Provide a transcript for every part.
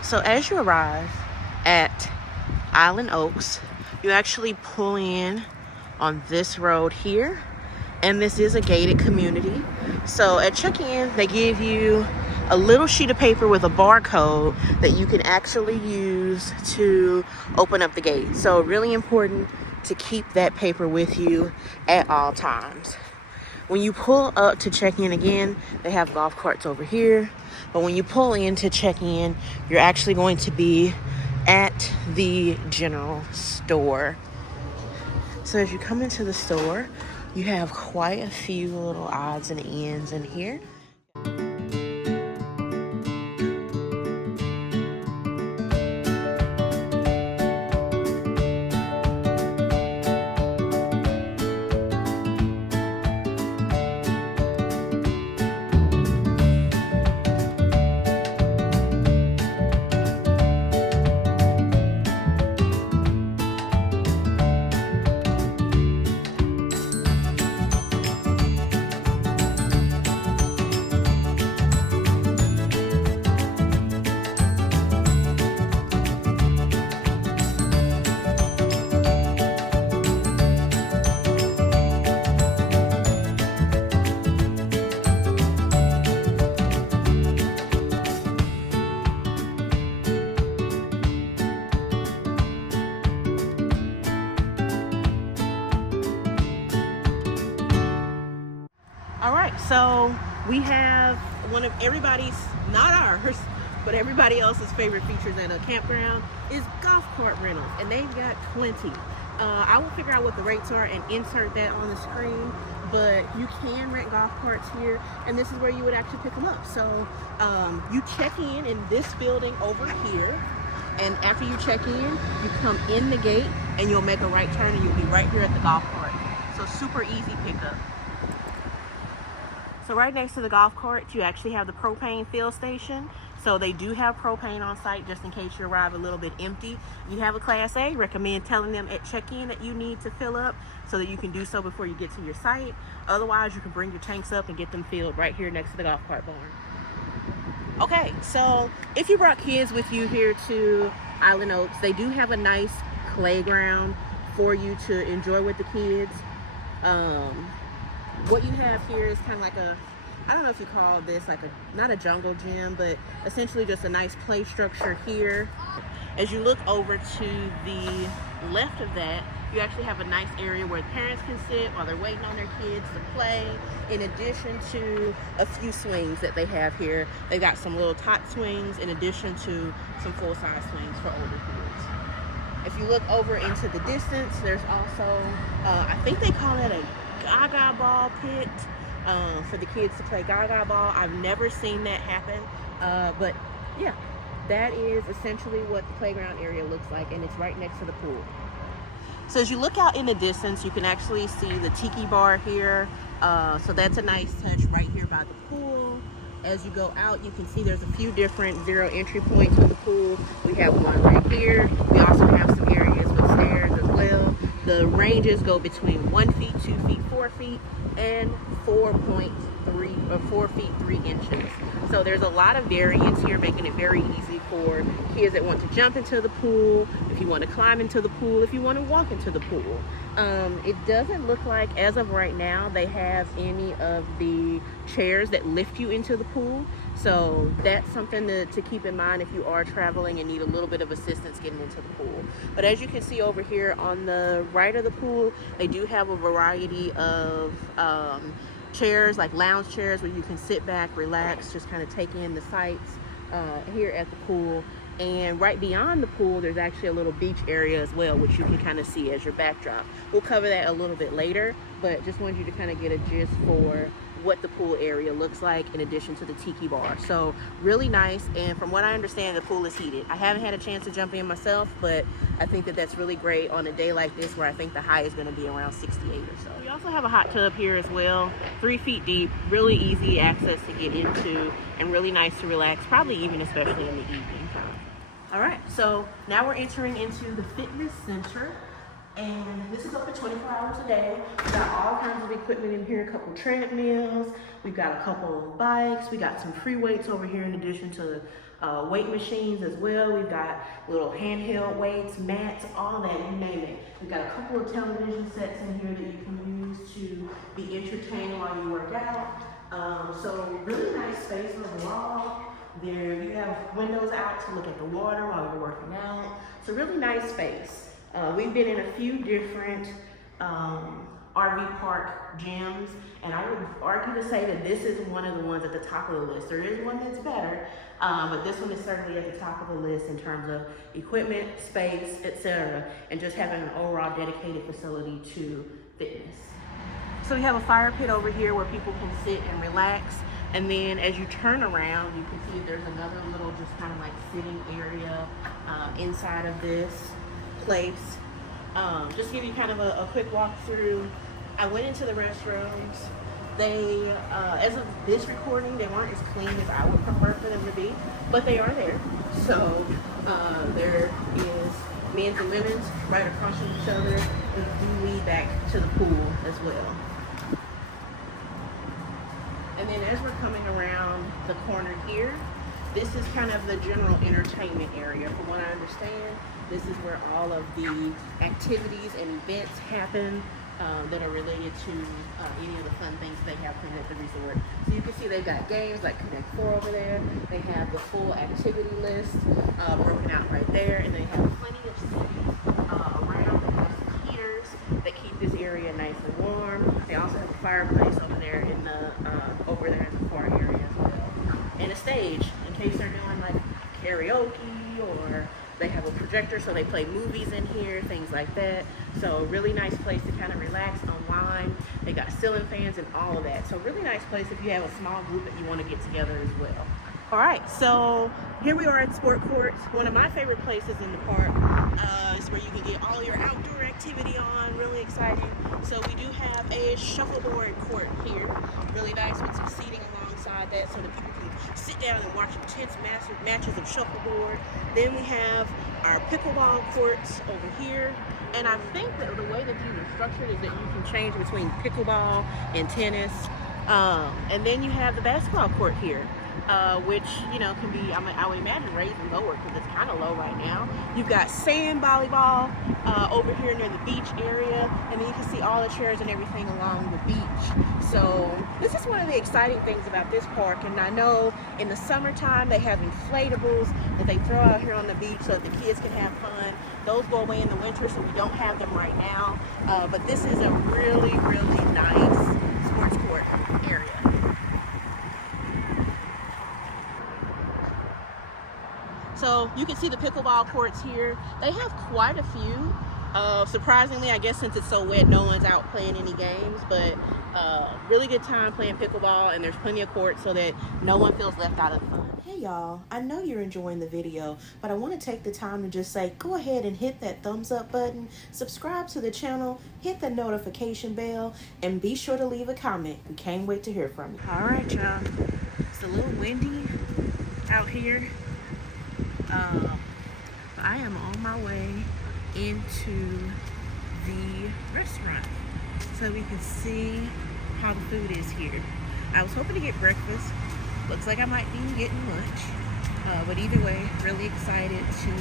So as you arrive at Island Oaks, you actually pull in on this road here, and this is a gated community. So at check-in, they give you a little sheet of paper with a barcode that you can actually use to open up the gate. So really important to keep that paper with you at all times. When you pull up to check in again, they have golf carts over here. But when you pull in to check in, you're actually going to be at the general store. So as you come into the store, you have quite a few little odds and ends in here. All right, so we have one of everybody's, not ours, but everybody else's favorite features at a campground is golf cart rentals, and they've got plenty. I will figure out what the rates are and insert that on the screen, but you can rent golf carts here, and this is where you would actually pick them up. So you check in this building over here, and after you check in, you come in the gate, and you'll make a right turn, and you'll be right here at the golf cart. So super easy pickup. So right next to the golf cart, you actually have the propane fill station. So they do have propane on site just in case you arrive a little bit empty. You have a Class A, recommend telling them at check-in that you need to fill up so that you can do so before you get to your site. Otherwise, you can bring your tanks up and get them filled right here next to the golf cart barn. Okay, so if you brought kids with you here to Island Oaks, they do have a nice playground for you to enjoy with the kids. What you have here is kind of like a, I don't know if you call this like a, not a jungle gym, but essentially just a nice play structure here. As you look over to the left of that, you actually have a nice area where parents can sit while they're waiting on their kids to play, in addition to a few swings that they have here. They've got some little tot swings in addition to some full-size swings for older kids. If you look over into the distance, there's also, I think they call it a gaga ball pit for the kids to play gaga ball. I've never seen that happen, but yeah, that is essentially what the playground area looks like, and it's right next to the pool. So as you look out in the distance, you can actually see the tiki bar here. So that's a nice touch right here by the pool. As you go out, you can see there's a few different zero entry points with the pool. We have one right here. We also have some areas with stairs as well. The ranges go between 1 feet, 2 feet, 4 feet, and 4.3 or 4 feet 3 inches. So there's a lot of variance here, making it very easy for kids that want to jump into the pool, if you want to climb into the pool, if you want to walk into the pool. It doesn't look like, as of right now, they have any of the chairs that lift you into the pool. So that's something to keep in mind if you are traveling and need a little bit of assistance getting into the pool. But as you can see over here on the right of the pool, they do have a variety of chairs, like lounge chairs, where you can sit back, relax, just kind of take in the sights here at the pool. And right beyond the pool, there's actually a little beach area as well, which you can kind of see as your backdrop. We'll cover that a little bit later, but just wanted you to kind of get a gist for what the pool area looks like in addition to the tiki bar. So really nice, and from what I understand, the pool is heated. I haven't had a chance to jump in myself, but I think that that's really great on a day like this where I think the high is going to be around 68 or so. We also have a hot tub here as well, 3 feet deep, really easy access to get into, and really nice to relax, probably even especially in the evening time. All right, so now we're entering into the fitness center, and this is open 24 hours a day. We got all kinds of equipment in here, a couple treadmills. We've got a couple of bikes. We got some free weights over here in addition to weight machines as well. We've got little handheld weights, mats, all that, you name it. We've got a couple of television sets in here that you can use to be entertained while you work out. So really nice space overall. There you have windows out to look at the water while you're working out. So really nice space. We've been in a few different RV park gyms, and I would argue to say that this is one of the ones at the top of the list. There is one that's better, but this one is certainly at the top of the list in terms of equipment, space, etc., and just having an overall dedicated facility to fitness. So we have a fire pit over here where people can sit and relax. And then as you turn around, you can see there's another little just kind of like sitting area inside of this place. Just to give you kind of a quick walkthrough. I went into the restrooms. They, as of this recording, they weren't as clean as I would prefer for them to be, but they are there. So there is men's and women's right across from each other. And you lead back to the pool as well. And then as we're coming around the corner here, this is kind of the general entertainment area. From what I understand, this is where all of the activities and events happen that are related to any of the fun things they have planned at the resort. So you can see they've got games like Connect 4 over there. They have the full activity list broken out right there, and they have plenty of seats around. They have some heaters that keep this area nice and warm. They also have a fireplace over there in the far area as well, and a stage in case they're doing like karaoke, or they have a projector so they play movies in here, things like that. So really nice place to kind of relax, unwind. They got ceiling fans and all of that. So really nice place if you have a small group that you want to get together as well. All right, so here we are at Sport Courts. One of my favorite places in the park is where you can get all your outdoor activity on. Really exciting. So we do have a shuffleboard court here. Really nice with some seating alongside that so that people can sit down and watch intense matches of shuffleboard. Then we have our pickleball courts over here. And I think that the way that these are structured is that you can change between pickleball and tennis. And then you have the basketball court here. Which, you know, can be, I would imagine, raised and lower because it's kind of low right now. You've got sand volleyball over here near the beach area, and then you can see all the chairs and everything along the beach. So this is one of the exciting things about this park, and I know in the summertime they have inflatables that they throw out here on the beach so that the kids can have fun. Those go away in the winter, so we don't have them right now. But this is a really, really nice sports court area. So you can see the pickleball courts here. They have quite a few. Surprisingly, I guess since it's so wet, no one's out playing any games, but really good time playing pickleball, and there's plenty of courts so that no one feels left out of the fun. Hey y'all, I know you're enjoying the video, but I want to take the time to just say, go ahead and hit that thumbs up button, subscribe to the channel, hit the notification bell, and be sure to leave a comment. We can't wait to hear from you. All right, y'all. It's a little windy out here. I am on my way into the restaurant so we can see how the food is here. I was hoping to get breakfast. Looks like I might be getting lunch. But either way, really excited to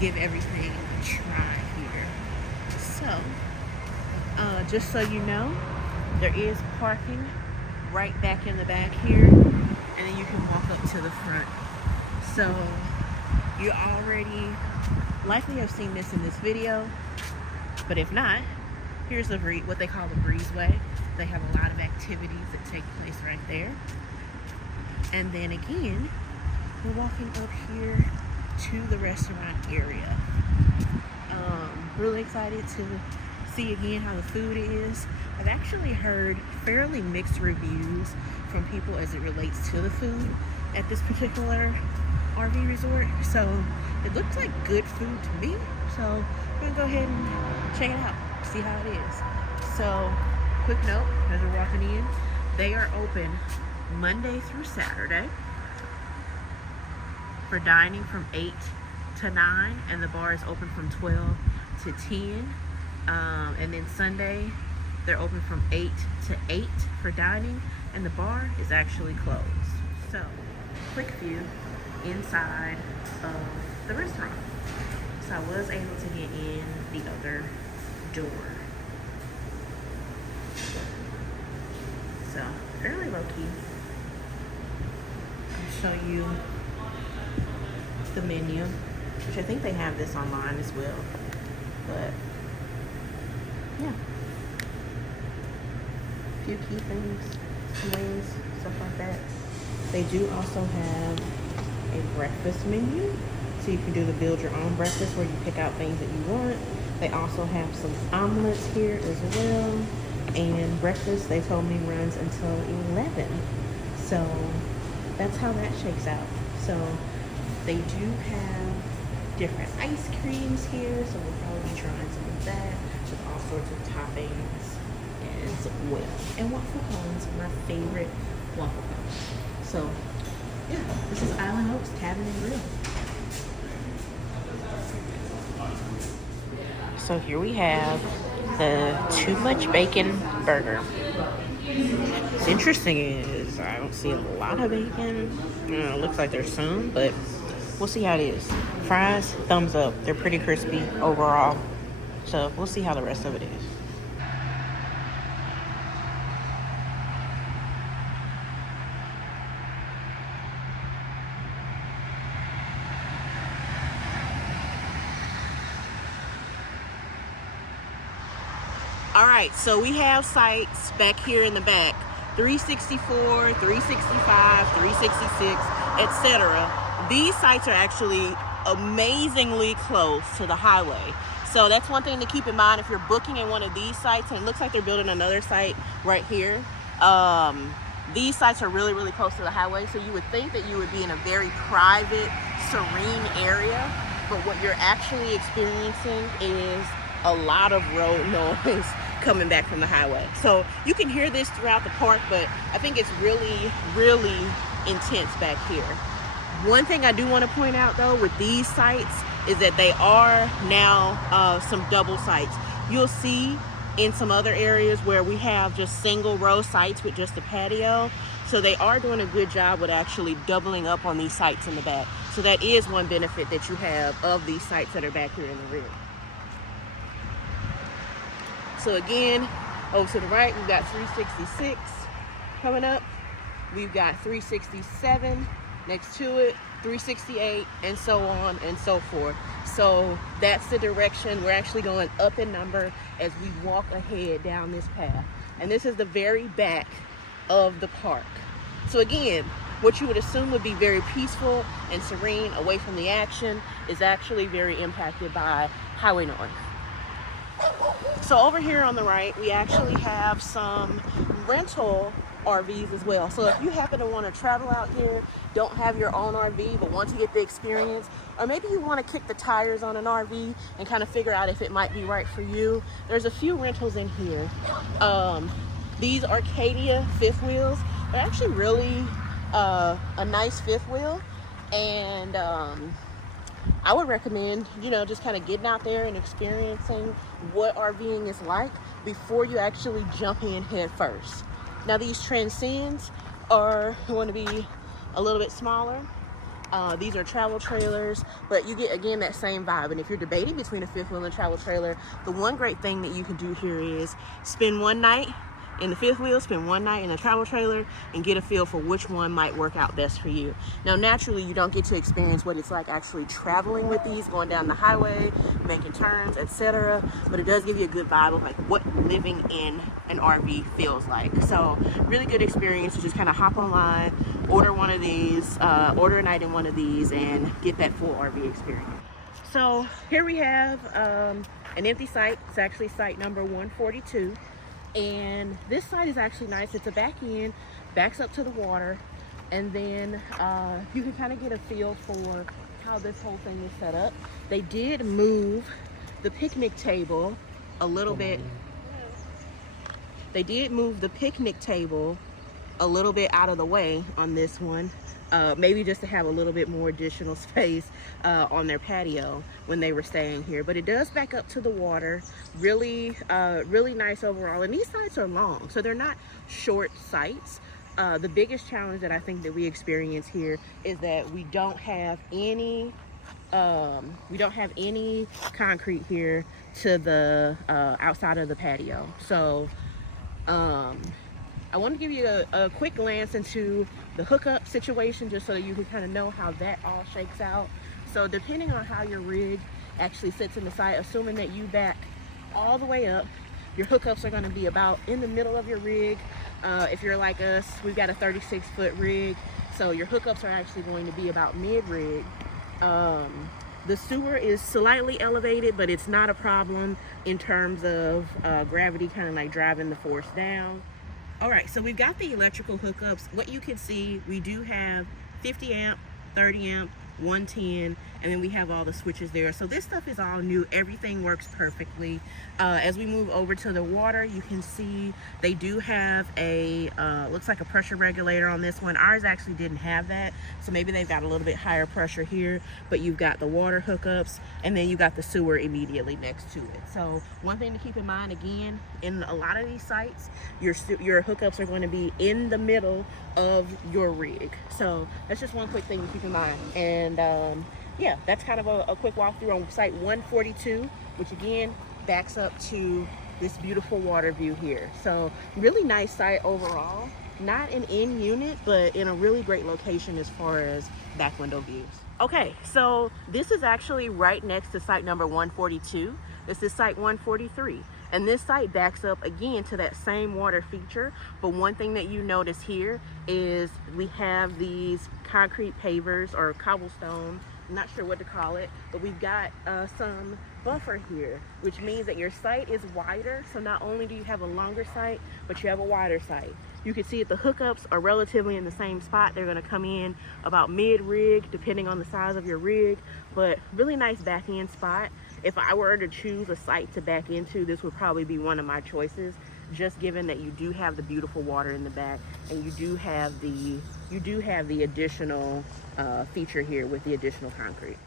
give everything a try here. So, just so you know, there is parking right back in the back here, and then you can walk up to the front. So, you already likely have seen this in this video, but if not, here's what they call the breezeway. They have a lot of activities that take place right there. And then again, we're walking up here to the restaurant area. Really excited to see again how the food is. I've actually heard fairly mixed reviews from people as it relates to the food at this particular RV resort, so it looks like good food to me. So we're gonna go ahead and check it out, see how it is. So quick note as we're walking in, they are open Monday through Saturday for dining from 8 to 9, and the bar is open from 12 to 10. And then Sunday they're open from 8 to 8 for dining, and the bar is actually closed. So, quick view inside of the restaurant. So I was able to get in the other door. So, fairly low-key. I'll show you the menu, which I think they have this online as well. But, yeah. A few key things, wings, stuff like that. They do also have a breakfast menu. So you can do the build your own breakfast where you pick out things that you want. They also have some omelets here as well. And breakfast, they told me, runs until 11. So that's how that shakes out. So they do have different ice creams here. So we'll probably be trying some of that with all sorts of toppings as well. And waffle cones, my favorite waffle cones. So yeah, this is Island Oaks Tavern and Grill. So here we have the too much bacon burger. What's interesting is I don't see a lot of bacon. Looks like there's some, but we'll see how it is. Fries, thumbs up. They're pretty crispy overall. So we'll see how the rest of it is. All right, so we have sites back here in the back, 364, 365, 366, etc. These sites are actually amazingly close to the highway. So that's one thing to keep in mind if you're booking in one of these sites, and it looks like they're building another site right here. These sites are really, really close to the highway, so you would think that you would be in a very private, serene area, but what you're actually experiencing is a lot of road noise coming back from the highway. So you can hear this throughout the park, but I think it's really, really intense back here. One thing I do want to point out though with these sites is that they are now some double sites. You'll see in some other areas where we have just single row sites with just a patio. So they are doing a good job with actually doubling up on these sites in the back. So that is one benefit that you have of these sites that are back here in the rear. So again, over to the right, we've got 366 coming up. We've got 367 next to it, 368, and so on and so forth. So that's the direction. We're actually going up in number as we walk ahead down this path. And this is the very back of the park. So again, what you would assume would be very peaceful and serene away from the action is actually very impacted by highway noise. So over here on the right, we actually have some rental RVs as well. So if you happen to want to travel out here, don't have your own RV, but want to get the experience, or maybe you want to kick the tires on an RV and kind of figure out if it might be right for you, there's a few rentals in here. These Arcadia fifth wheels, they're actually really a nice fifth wheel, and I would recommend, just kind of getting out there and experiencing what RVing is like before you actually jump in head first. Now these Transcends are going to be a little bit smaller. These are travel trailers, but you get, again, that same vibe. And if you're debating between a fifth wheel and a travel trailer, the one great thing that you can do here is spend one night in the fifth wheel, spend one night in a travel trailer, and get a feel for which one might work out best for you. Now, naturally, you don't get to experience what it's like actually traveling with these, going down the highway, making turns, etc. But it does give you a good vibe of like what living in an RV feels like. So, really good experience to just kind of hop online, order one of these, order a night in one of these, and get that full RV experience. So here we have an empty site. It's actually site number 142. And this site is actually nice. It's a back end, backs up to the water, and then you can kind of get a feel for how this whole thing is set up. They did move the picnic table a little bit. They did move the picnic table a little bit out of the way on this one. Maybe just to have a little bit more additional space on their patio when they were staying here. But it does back up to the water. Really, really nice overall. And these sites are long, so they're not short sites. The biggest challenge that I think that we experience here is that we don't have any concrete here to the outside of the patio. So I want to give you a quick glance into the hookup situation, just so that you can kind of know how that all shakes out. So depending on how your rig actually sits in the site, assuming that you back all the way up, your hookups are going to be about in the middle of your rig. If you're like us, we've got a 36-foot rig, so your hookups are actually going to be about mid-rig. The sewer is slightly elevated, but it's not a problem in terms of gravity kind of like driving the force down. All right, so we've got the electrical hookups. What you can see, we do have 50 amp, 30 amp, 110, and then we have all the switches there. So this stuff is all new. Everything works perfectly. As we move over to the water, you can see they do have a looks like a pressure regulator on this one. Ours actually didn't have that, so maybe they've got a little bit higher pressure here, but you've got the water hookups, and then you got the sewer immediately next to it. So one thing to keep in mind, again, in a lot of these sites, your hookups are going to be in the middle of your rig. So that's just one quick thing to keep in mind. And yeah, that's kind of a quick walkthrough on site 142, which again backs up to this beautiful water view here. So really nice site overall. Not an in unit, but in a really great location as far as back window views. Okay, so this is actually right next to site number 142. This is site 143. And this site backs up again to that same water feature. But one thing that you notice here is we have these concrete pavers or cobblestone, I'm not sure what to call it, but we've got some buffer here, which means that your site is wider. So not only do you have a longer site, but you have a wider site. You can see that the hookups are relatively in the same spot. They're gonna come in about mid-rig, depending on the size of your rig, but really nice back end spot. If I were to choose a site to back into, this would probably be one of my choices, just given that you do have the beautiful water in the back, and you do have the additional feature here with the additional concrete.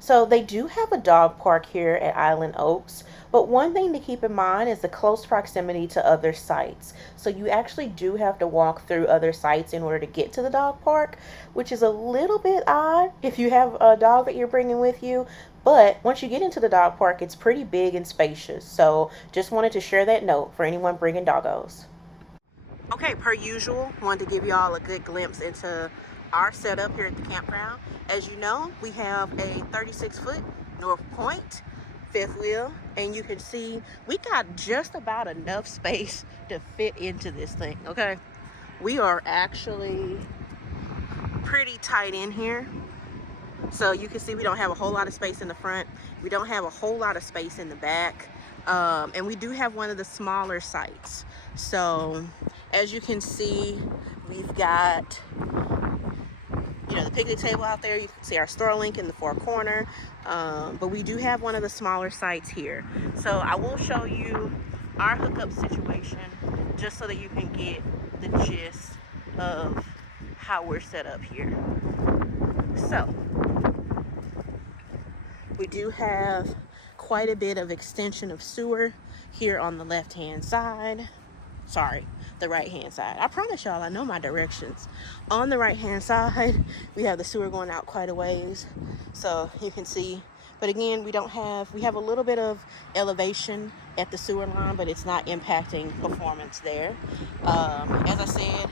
So they do have a dog park here at Island Oaks, but one thing to keep in mind is the close proximity to other sites. So you actually do have to walk through other sites in order to get to the dog park, which is a little bit odd if you have a dog that you're bringing with you. But once you get into the dog park, it's pretty big and spacious. So just wanted to share that note for anyone bringing doggos. Okay, per usual, wanted to give you all a good glimpse into our setup here at the campground. As you know, we have a 36-foot North Point fifth wheel, and you can see we got just about enough space to fit into this thing. Okay, we are actually pretty tight in here. So you can see we don't have a whole lot of space in the front. We don't have a whole lot of space in the back. And we do have one of the smaller sites. So as you can see, we've got, you know, the picnic table out there. You can see our store link in the far corner. But we do have one of the smaller sites here. So I will show you our hookup situation just so that you can get the gist of how we're set up here. So we do have quite a bit of extension of sewer here on the left-hand side. Sorry, the right-hand side. I promise y'all I know my directions. On the right-hand side, we have the sewer going out quite a ways. So you can see, but again, we have a little bit of elevation at the sewer line, but it's not impacting performance there. As I said,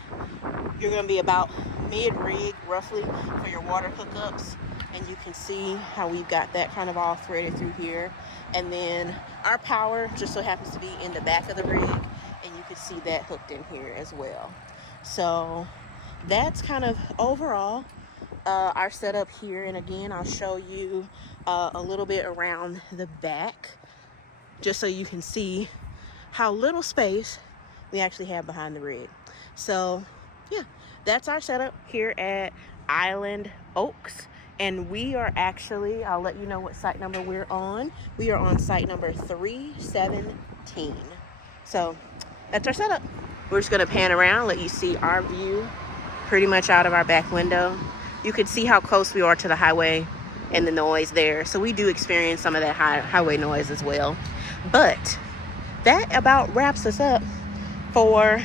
you're gonna be about mid-rig roughly for your water hookups. And you can see how we've got that kind of all threaded through here. And then our power just so happens to be in the back of the rig, and you can see that hooked in here as well. So that's kind of overall our setup here. And again, I'll show you a little bit around the back, just so you can see how little space we actually have behind the rig. So yeah, that's our setup here at Island Oaks. And we are actually, I'll let you know what site number we're on. We are on site number 317. So that's our setup. We're just gonna pan around, let you see our view pretty much out of our back window. You can see how close we are to the highway and the noise there. So we do experience some of that highway noise as well. But that about wraps us up for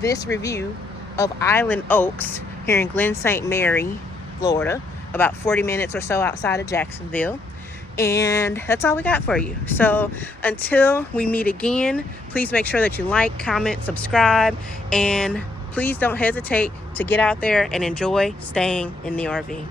this review of Island Oaks here in Glen St. Mary, Florida, about 40 minutes or so outside of Jacksonville. And that's all we got for you. So until we meet again, please make sure that you like, comment, subscribe, and please don't hesitate to get out there and enjoy staying in the RV.